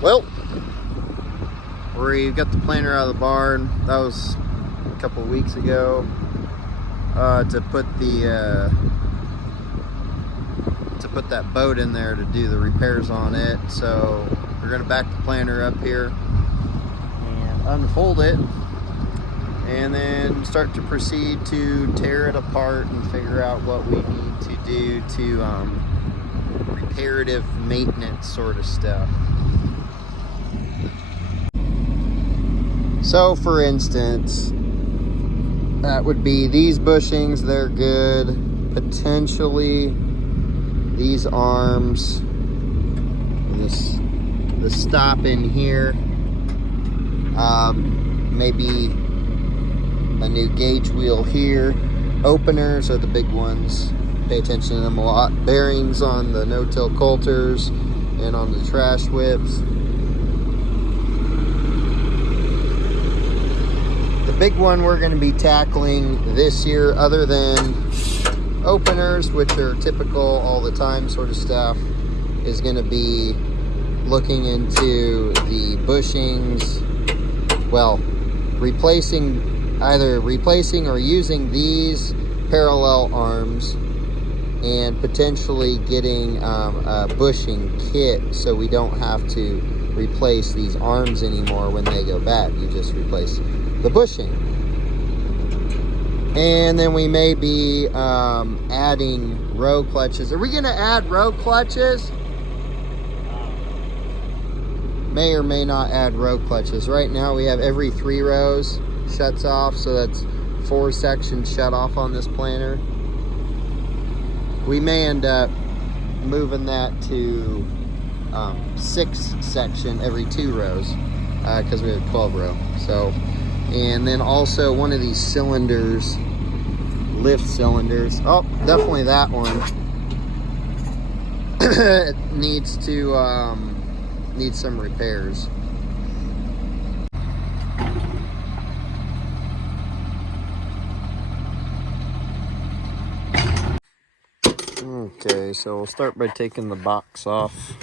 Well, we got the planter out of the barn. That was a couple of weeks ago to put that boat in there to do the repairs on it. So we're gonna back the planter up here and unfold it, and then start to proceed to tear it apart and figure out what we need to do to reparative maintenance sort of stuff. So for instance, that would be these bushings, they're good. Potentially these arms, the stop in here, maybe a new gauge wheel here. Openers are the big ones. Pay attention to them a lot. Bearings on the no-till coulters and on the trash whips. The big one we're going to be tackling this year, other than openers, which are typical all the time sort of stuff, is going to be looking into the bushings. Well, either replacing or using these parallel arms, and potentially getting a bushing kit so we don't have to replace these arms anymore when they go bad. You just replace the bushing. And then we may be adding row clutches. Are we going to add row clutches? May or may not add row clutches. Right now we have every 3 rows shuts off, so that's 4 sections shut off on this planter. We may end up moving that to 6 section every 2 rows because we have 12 row. So, and then also one of these cylinders, lift cylinders. Oh, definitely that one. It needs to need some repairs. Okay, so we'll start by taking the box off.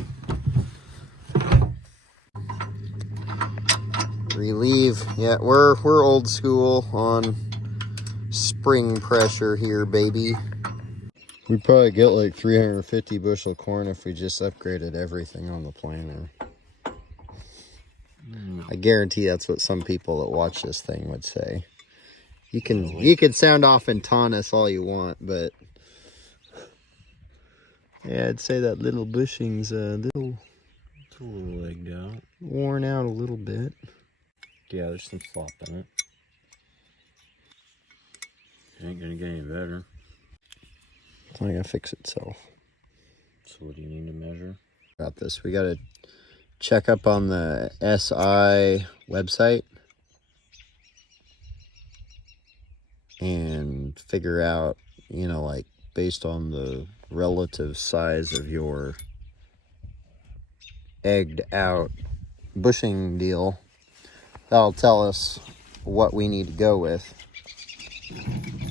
Relieve. Yeah, we're old school on spring pressure here, baby. We'd probably get like 350 bushel corn if we just upgraded everything on the planter. I guarantee that's what some people that watch this thing would say. You can sound off and taunt us all you want, but yeah, I'd say that little bushing's it's a little legged out, worn out a little bit. Yeah, there's some slop in it. It ain't gonna get any better. It's not gonna fix itself. So what do you need to measure? About this, we gotta check up on the SI website and figure out, you know, like based on the relative size of your egged out bushing deal, that'll tell us what we need to go with,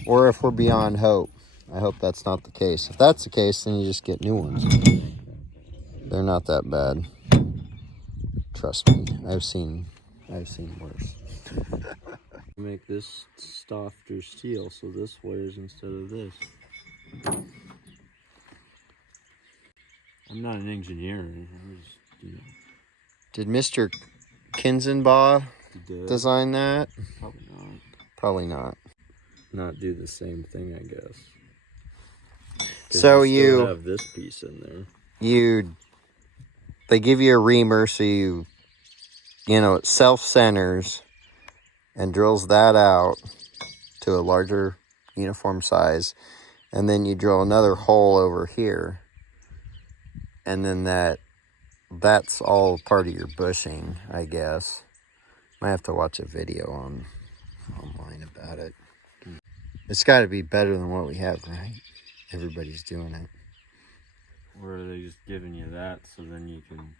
or if we're beyond hope. I hope that's not the case. If that's the case, then you just get new ones. They're not that bad. Trust me, I've seen worse. Make this softer steel so this wears instead of this. I'm not an engineer. I'm just, you know. Did Mr. Kinze design that? Probably not. Probably not. Not do the same thing, I guess. So you still have this piece in there. They give you a reamer, so you know, it self-centers and drills that out to a larger uniform size, and then you drill another hole over here, and then that's all part of your bushing, I guess. Might have to watch a video online about it. It's got to be better than what we have, right? Everybody's doing it. Or are they just giving you that so then you can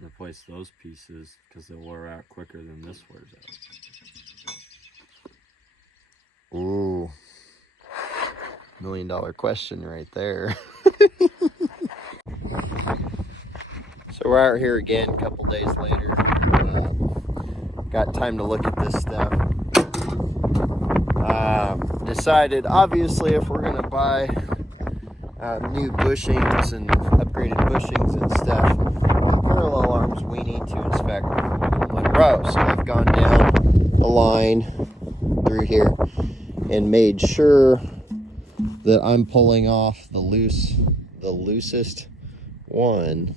replace those pieces because they'll wear out quicker than this wears out? Ooh. $1 million question right there. So we're out here again a couple days later. Got time to look at this stuff. Decided, obviously, if we're gonna buy new bushings and upgraded bushings and stuff, the parallel arms we need to inspect one row. So I've gone down the line through here and made sure that I'm pulling off the loosest one.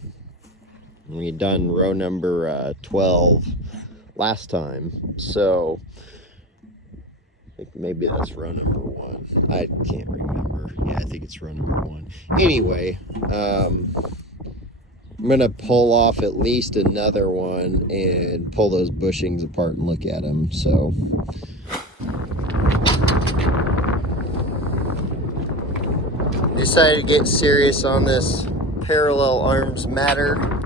We done row number 12 last time, so I think maybe that's row number 1. I can't remember. Yeah, I think it's row number 1. Anyway, I'm gonna pull off at least another one and pull those bushings apart and look at them. So decided to get serious on this parallel arms matter.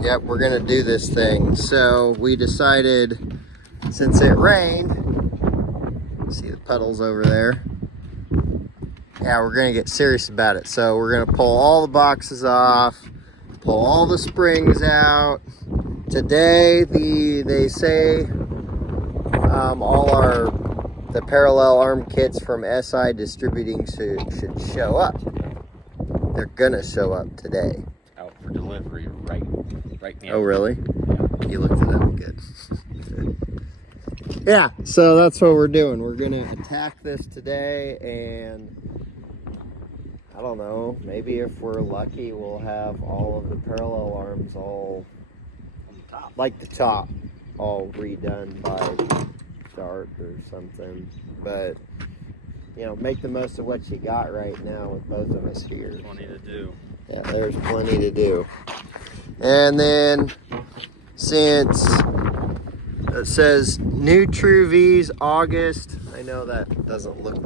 Yep, we're gonna do this thing. So we decided, since it rained, see the puddles over there? Yeah, we're gonna get serious about it. So we're gonna pull all the boxes off, pull all the springs out. Today, they say the parallel arm kits from SI Distributing should show up. They're gonna show up today. Out for delivery right now. Oh, really? You looked it up. Good. Yeah, so that's what we're doing. We're gonna attack this today, and I don't know, maybe if we're lucky, we'll have all of the parallel arms all on the top, like the top, all redone by start or something. But you know, make the most of what you got right now with both of us here. Plenty to do. Yeah, there's plenty to do. And then, since it says new True V's August, I know that doesn't look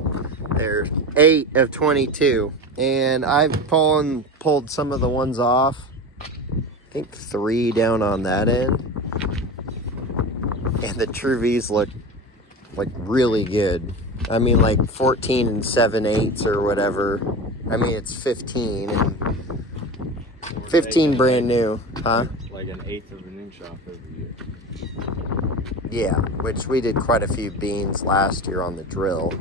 there, 8 of 22, and I've pulled some of the ones off. I think 3 down on that end, and the True V's look like really good. I mean, like 14 and 7/8 or whatever. I mean, it's 15 and 15 brand new, huh? Like an 1/8 of an inch off every year. Yeah, which we did quite a few beans last year on the drill.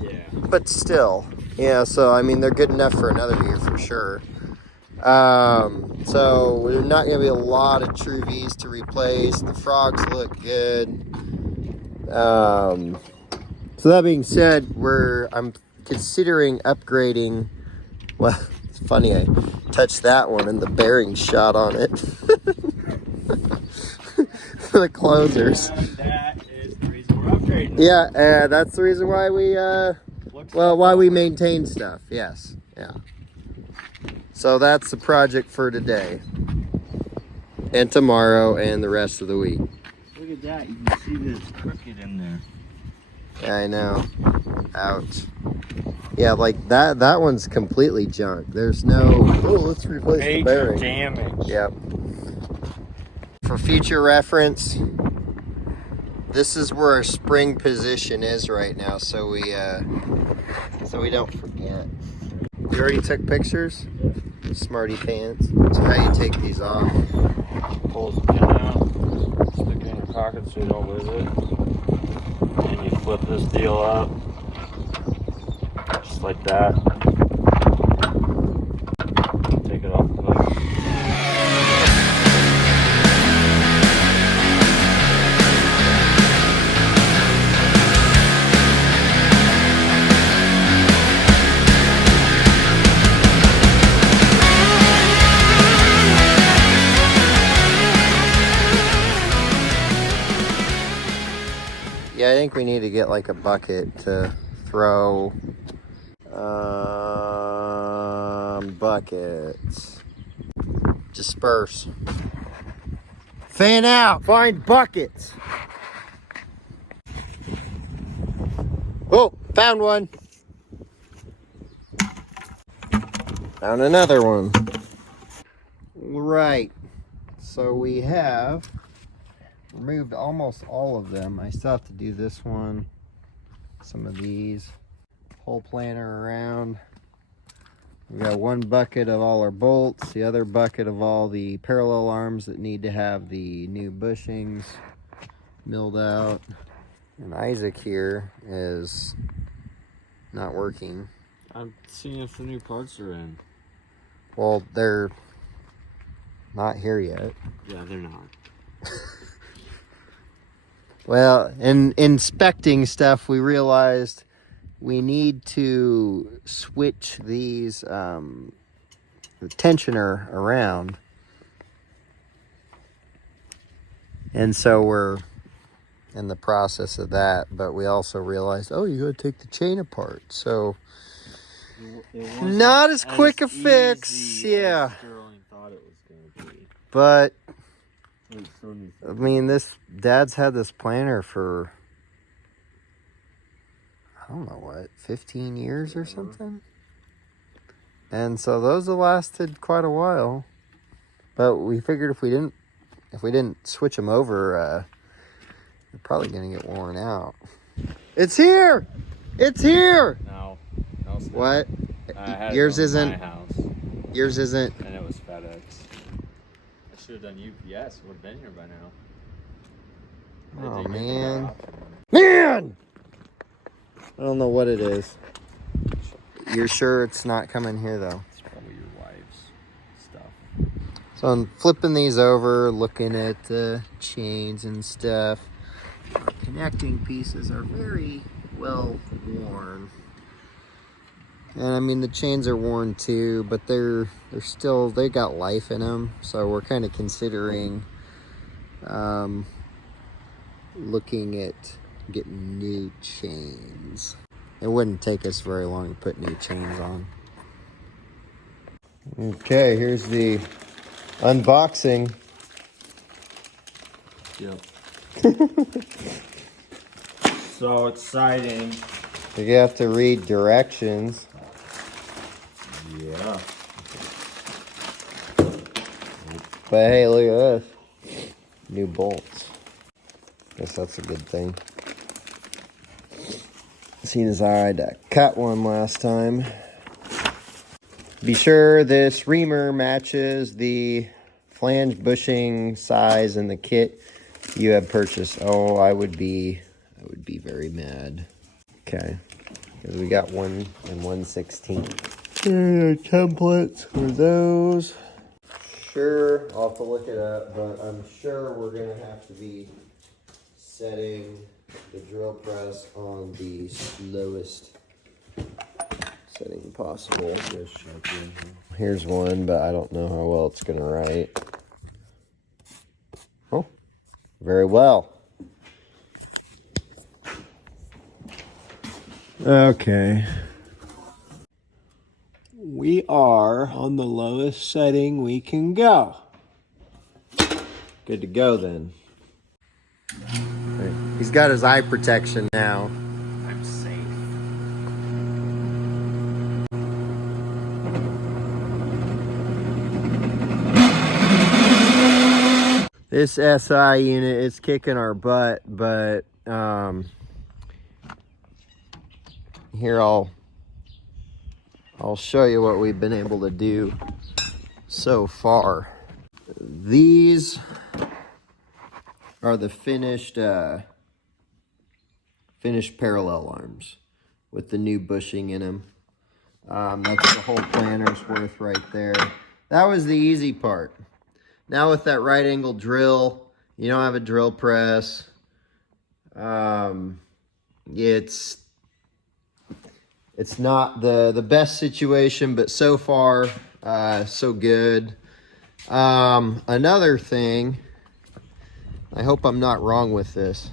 Yeah. But still, yeah, so I mean, they're good enough for another year for sure. So there's not going to be a lot of True V's to replace. The frogs look good. So that being said, I'm considering upgrading. Well, it's funny, I touched that one and the bearing shot on it. For the closers. That is the reason we're upgrading. Yeah, that's the reason why we maintain stuff. Yes, yeah. So that's the project for today, and tomorrow, and the rest of the week. Look at that! You can see this crooked in there. Yeah, I know. Ouch. Yeah, like that one's completely junk. There's no. Oh, let's replace the bearing. Damage. Yep. For future reference, this is where our spring position is right now, so we don't forget. You already took pictures? Smarty pants. So how you take these off? Pull the pin out, stick it in your pocket so you don't lose it, and you flip this deal up, just like that. Take it off the hook. Yeah, I think we need to get like a bucket to throw buckets. Disperse. Fan out. Find buckets. Oh, found one. Found another one. Right. So we have removed almost all of them. I still have to do this one, some of these, whole planter around. We got one bucket of all our bolts, the other bucket of all the parallel arms that need to have the new bushings milled out. And Isaac here is not working. I'm seeing if the new parts are in. Well, they're not here yet. Yeah, they're not. Well, in inspecting stuff, we realized we need to switch these the tensioner around. And so we're in the process of that, but we also realized, oh, you gotta take the chain apart. So It not as quick a fix, easy yeah. as Sterling thought it was going to be. But It still needs to I be. mean, Dad's had this planner for, I don't know what, 15 years or something? And so those have lasted quite a while. But we figured if we didn't switch them over, they're probably gonna get worn out. It's here! It's here! No, it's not. What? I had Yours it from isn't. my house, Yours isn't. and it was FedEx. I should have done UPS. It would have been here by now. Oh, They did give me that man. option. Man! I don't know what it is. You're sure it's not coming here, though? It's probably your wife's stuff. So I'm flipping these over, looking at the chains and stuff. Our connecting pieces are very well worn. And I mean, the chains are worn too, but they're still, they got life in them. So we're kind of considering looking at getting new chains. It wouldn't take us very long to put new chains on. Okay, here's the unboxing. Yep. So exciting. You have to read directions. Yeah. But hey, look at this. New bolts. Guess that's a good thing. Seeing as I had to cut one last time. Be sure this reamer matches the flange bushing size in the kit you have purchased. Oh, I would be very mad. Okay, because we got 1 and 1/16. Here are templates for those. Sure, I'll have to look it up, but I'm sure we're gonna have to be setting the drill press on the slowest setting possible. Here's one, but I don't know how well it's gonna write. Oh, very well. Okay. We are on the lowest setting we can go. Good to go then. He's got his eye protection now. I'm safe. This SI unit is kicking our butt, but here I'll show you what we've been able to do so far. These are the finished parallel arms with the new bushing in them. That's the whole planner's worth right there. That was the easy part. Now with that right angle drill, you don't have a drill press. It's not the best situation, but so far, so good. Another thing, I hope I'm not wrong with this,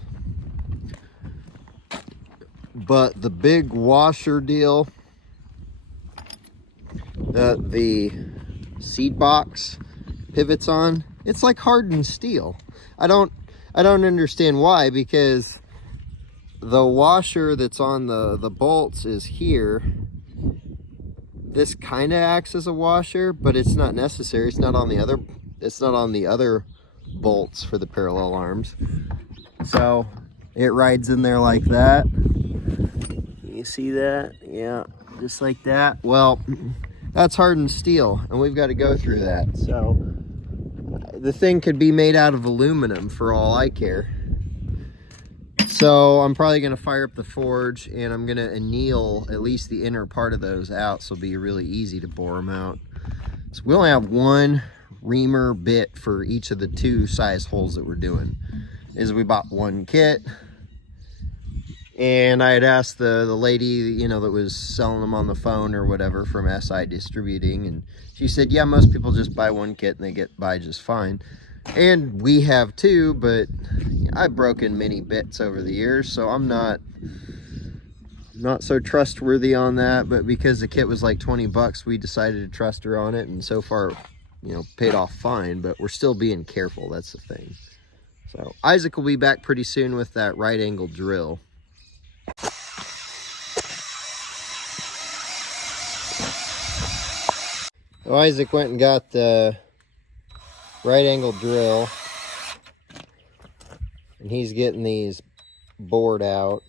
but the big washer deal that the seed box pivots on, it's like hardened steel. I don't understand why, because the washer that's on the bolts is here. This kind of acts as a washer, but it's not necessary. It's not on the other bolts for the parallel arms. So it rides in there like that. You see that? Yeah, just like that. Well, That's hardened steel, and we've got to go through that. So the thing could be made out of aluminum for all I care. So I'm probably going to fire up the forge, and I'm going to anneal at least the inner part of those out, so it'll be really easy to bore them out. So we only have one reamer bit for each of the 2 size holes that we're doing. We bought one kit, and I had asked the lady, you know, that was selling them on the phone or whatever from SI Distributing, and she said, yeah, most people just buy one kit and they get by just fine. And we have too, but I've broken many bits over the years, so I'm not so trustworthy on that. But because the kit was like 20 bucks, we decided to trust her on it, and so far, you know, paid off fine, but we're still being careful. That's the thing. So Isaac will be back pretty soon with that right angle drill. So Isaac went and got the right angle drill, and he's getting these bored out.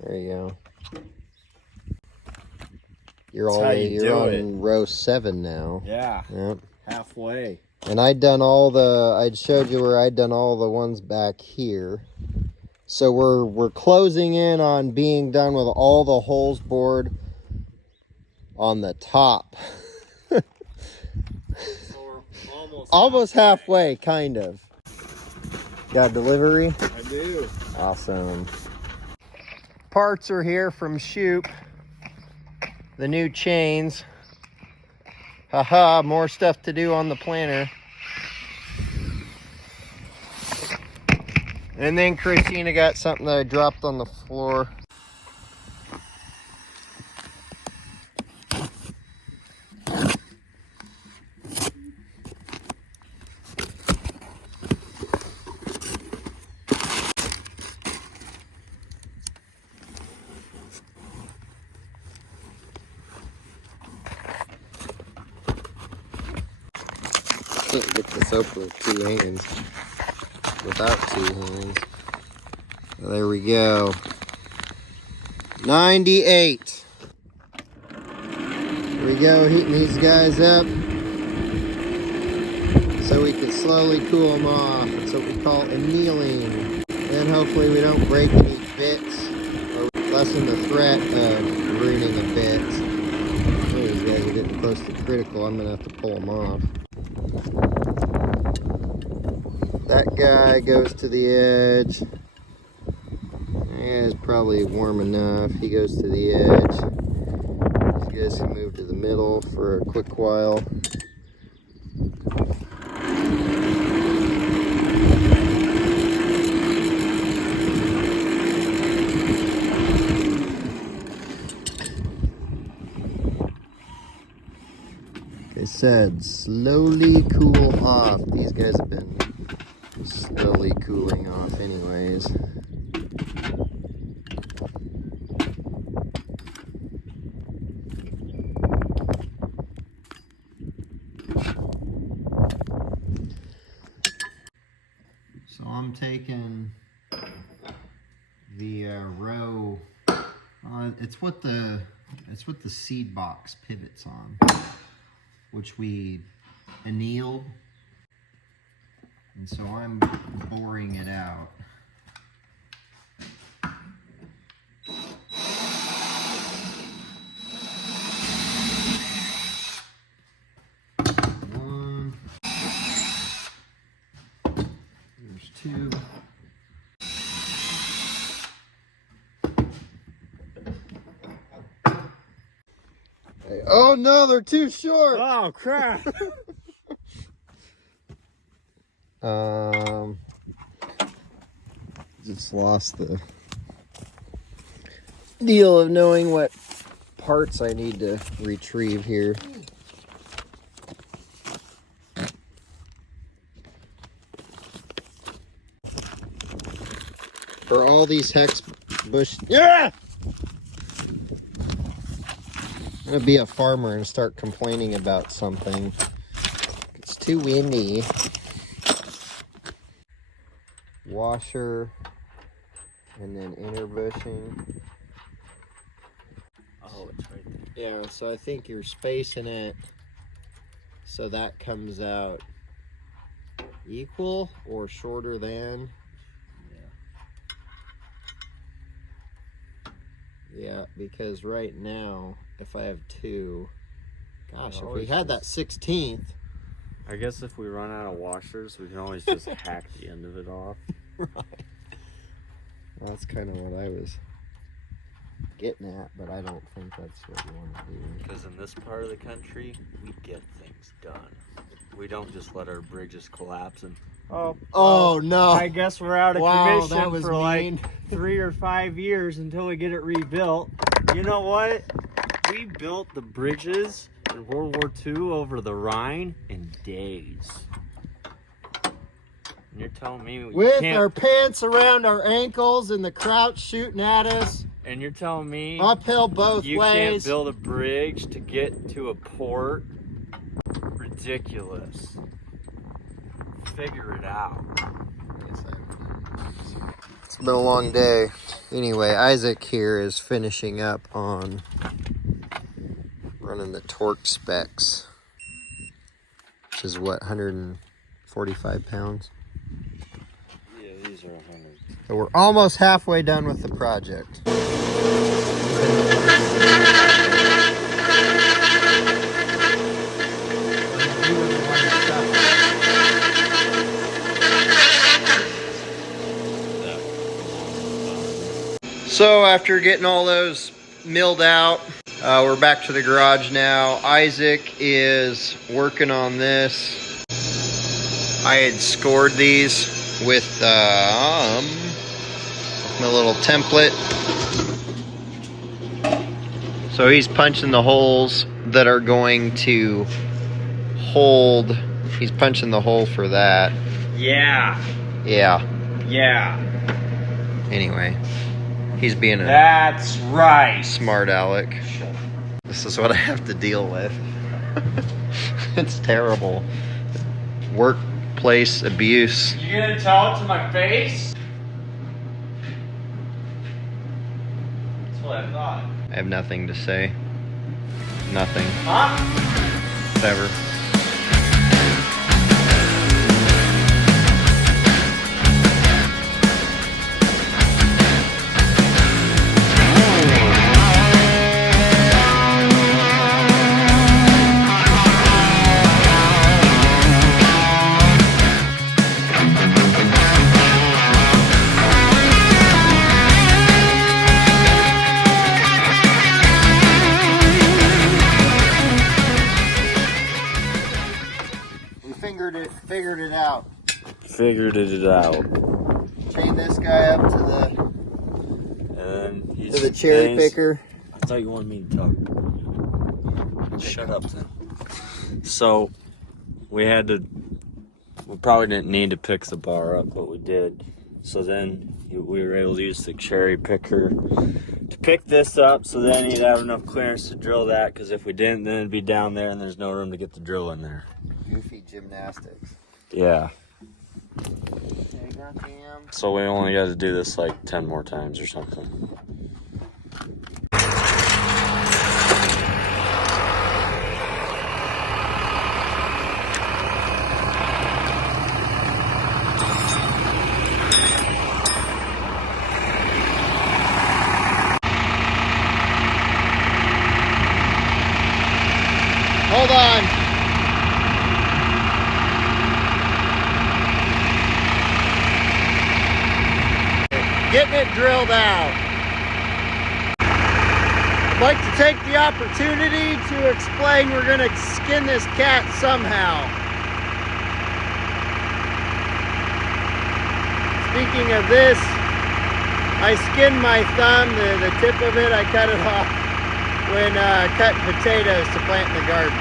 There you go. You're on row 7 now. Yeah. Yep. Halfway. And I'd showed you where I'd done all the ones back here. So we're closing in on being done with all the holes bored on the top. So we're almost halfway, kind of. Got a delivery? I do. Awesome. Parts are here from Shoop. The new chains. Haha, more stuff to do on the planter. And then Christina got something that I dropped on the floor. Can't get this open with 2 hands. Without 2 hands. Well, there we go. 98. Here we go, heating these guys up so we can slowly cool them off. That's what we call annealing. And hopefully we don't break any bits or lessen the threat of ruining a bit. Oh, these guys are getting close to critical. I'm going to have to pull them off. That guy goes to the edge. Yeah, it's probably warm enough. He goes to the edge. These guys can move to the middle for a quick while. Like I said, slowly cool off. These guys have been slowly cooling off anyways. So I'm taking the row. It's what the seed box pivots on, which we annealed. And so I'm boring it out. One. There's 2. Oh no, they're too short. Oh crap. Just lost the deal of knowing what parts I need to retrieve here. For all these hex bush, yeah! I'm gonna be a farmer and start complaining about something. It's too windy. Washer, and then inner bushing. Oh, it's Yeah, so I think you're spacing it so that comes out equal or shorter than. Yeah, because right now, if I have 2, gosh, if we had that 16th. I guess if we run out of washers, we can always just hack the end of it off. Right. That's kind of what I was getting at, but I don't think that's what you want to do. Because in this part of the country, we get things done. We don't just let our bridges collapse and oh no! I guess we're out of that commission was for mean. like 3 or 5 years until we get it rebuilt. You know what? We built the bridges in World War II over the Rhine in days. And you're telling me with our pants around our ankles and the crouch shooting at us. And you're telling me uphill both you ways. Can't build a bridge to get to a port? Ridiculous. Figure it out. It's been a long day. Anyway, Isaac here is finishing up on running the torque specs, which is what, 145 pounds? Yeah, these are 100. So we're almost halfway done with the project. So after getting all those milled out, we're back to the garage now. Isaac is working on this. I had scored these with my little template. So he's punching the holes that are going to hold. He's punching the hole for that. Yeah. Yeah. Yeah. Anyway, he's being a That's right. smart aleck. This is what I have to deal with. It's terrible. Workplace abuse. You gonna tell it to my face? That's what I thought. I have nothing to say. Nothing. Huh? Whatever. Figured it out. Figured it out. Chain this guy up to the cherry picker. I thought you wanted me to talk. Shut up then. So we probably didn't need to pick the bar up, but we did. So then we were able to use the cherry picker to pick this up, so then you'd have enough clearance to drill that, because if we didn't, then it'd be down there and there's no room to get the drill in there. Goofy gymnastics. Yeah. Okay, goddamn. So we only got to do this like 10 more times or something. Hold on. Getting it drilled out. I'd like to take the opportunity to explain we're going to skin this cat somehow. Speaking of this, I skinned my thumb, the tip of it, I cut it off when cutting potatoes to plant in the garden.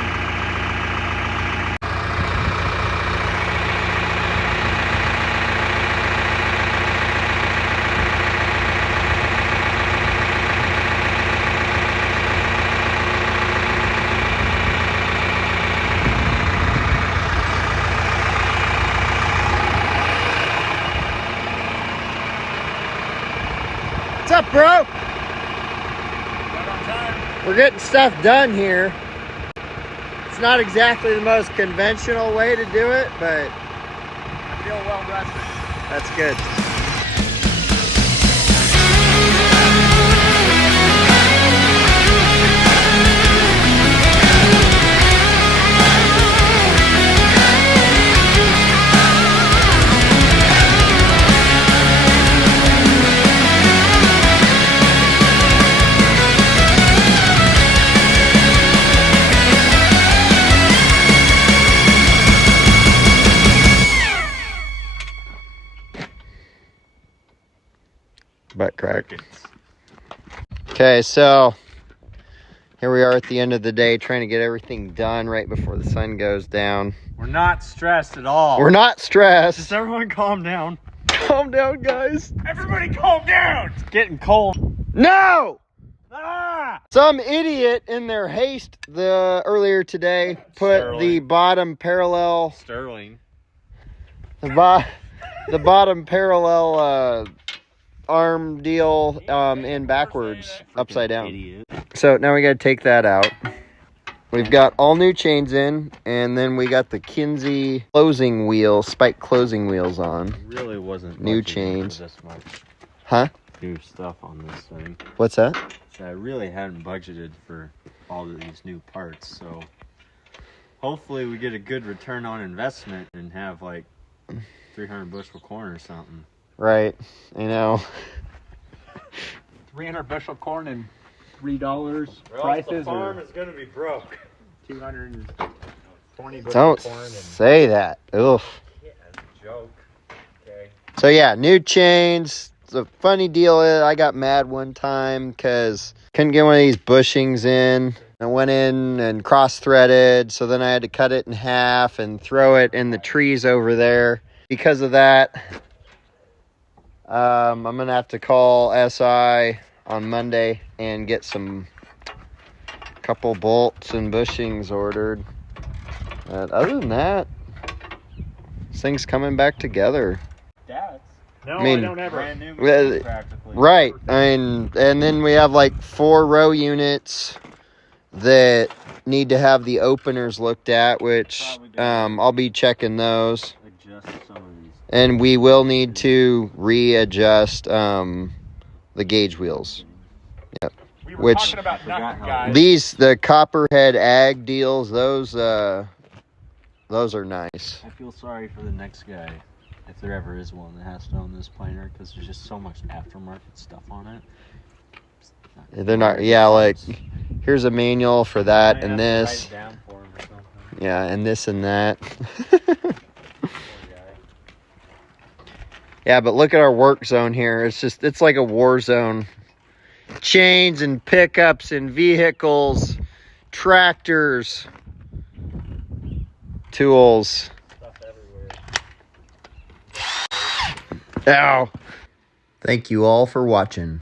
What's up, bro? We're getting stuff done here. It's not exactly the most conventional way to do it, but I feel well rested. that's good. Butt crack. Okay, so here we are at the end of the day trying to get everything done right before the sun goes down. We're not stressed at all. We're not stressed. Just everyone calm down. Calm down, guys. Everybody calm down. It's getting cold. No! Ah! Some idiot in their haste earlier today put Sterling. the bottom parallel Sterling. the bottom parallel arm deal in backwards, upside down. Idiot. So now we got to take that out. We've got all new chains in, and then we got the Kinze closing wheel, spike closing wheels on. Really wasn't New budgeting chains. for this much Huh? new stuff on this thing. What's that? So I really hadn't budgeted for all of these new parts. So hopefully we get a good return on investment and have like 300 bushel corn or something. Right. I know. 300 bushel corn and $3 The prices farm or is gonna be broke. 220 bushel Don't corn and say that. Oof. Yeah, it's a joke. Okay. So yeah, new chains. The funny deal is I got mad one time because couldn't get one of these bushings in. I went in and cross-threaded, so then I had to cut it in half and throw it in the trees over there. Because of that, I'm going to have to call SI on Monday and get couple bolts and bushings ordered. But other than that, this thing's coming back together. Dad's. No, I mean, don't ever. Brand new Well, machine practically. Right. And then we have like 4 row units that need to have the openers looked at, which I'll be checking those. Adjust some of these. And we will need to readjust the gauge wheels. We were Which- talking about nothing, guys. The Copperhead Ag deals, those are nice. I feel sorry for the next guy, if there ever is one that has to own this planer, because there's just so much aftermarket stuff on it. They're not, yeah, like, here's a manual for that Might and have to this. write it down for him or something. Yeah, and this and that. Poor guy. Yeah, but look at our work zone here. It's like a war zone. Chains and pickups and vehicles, tractors, tools. Stuff everywhere. Ow. Thank you all for watching.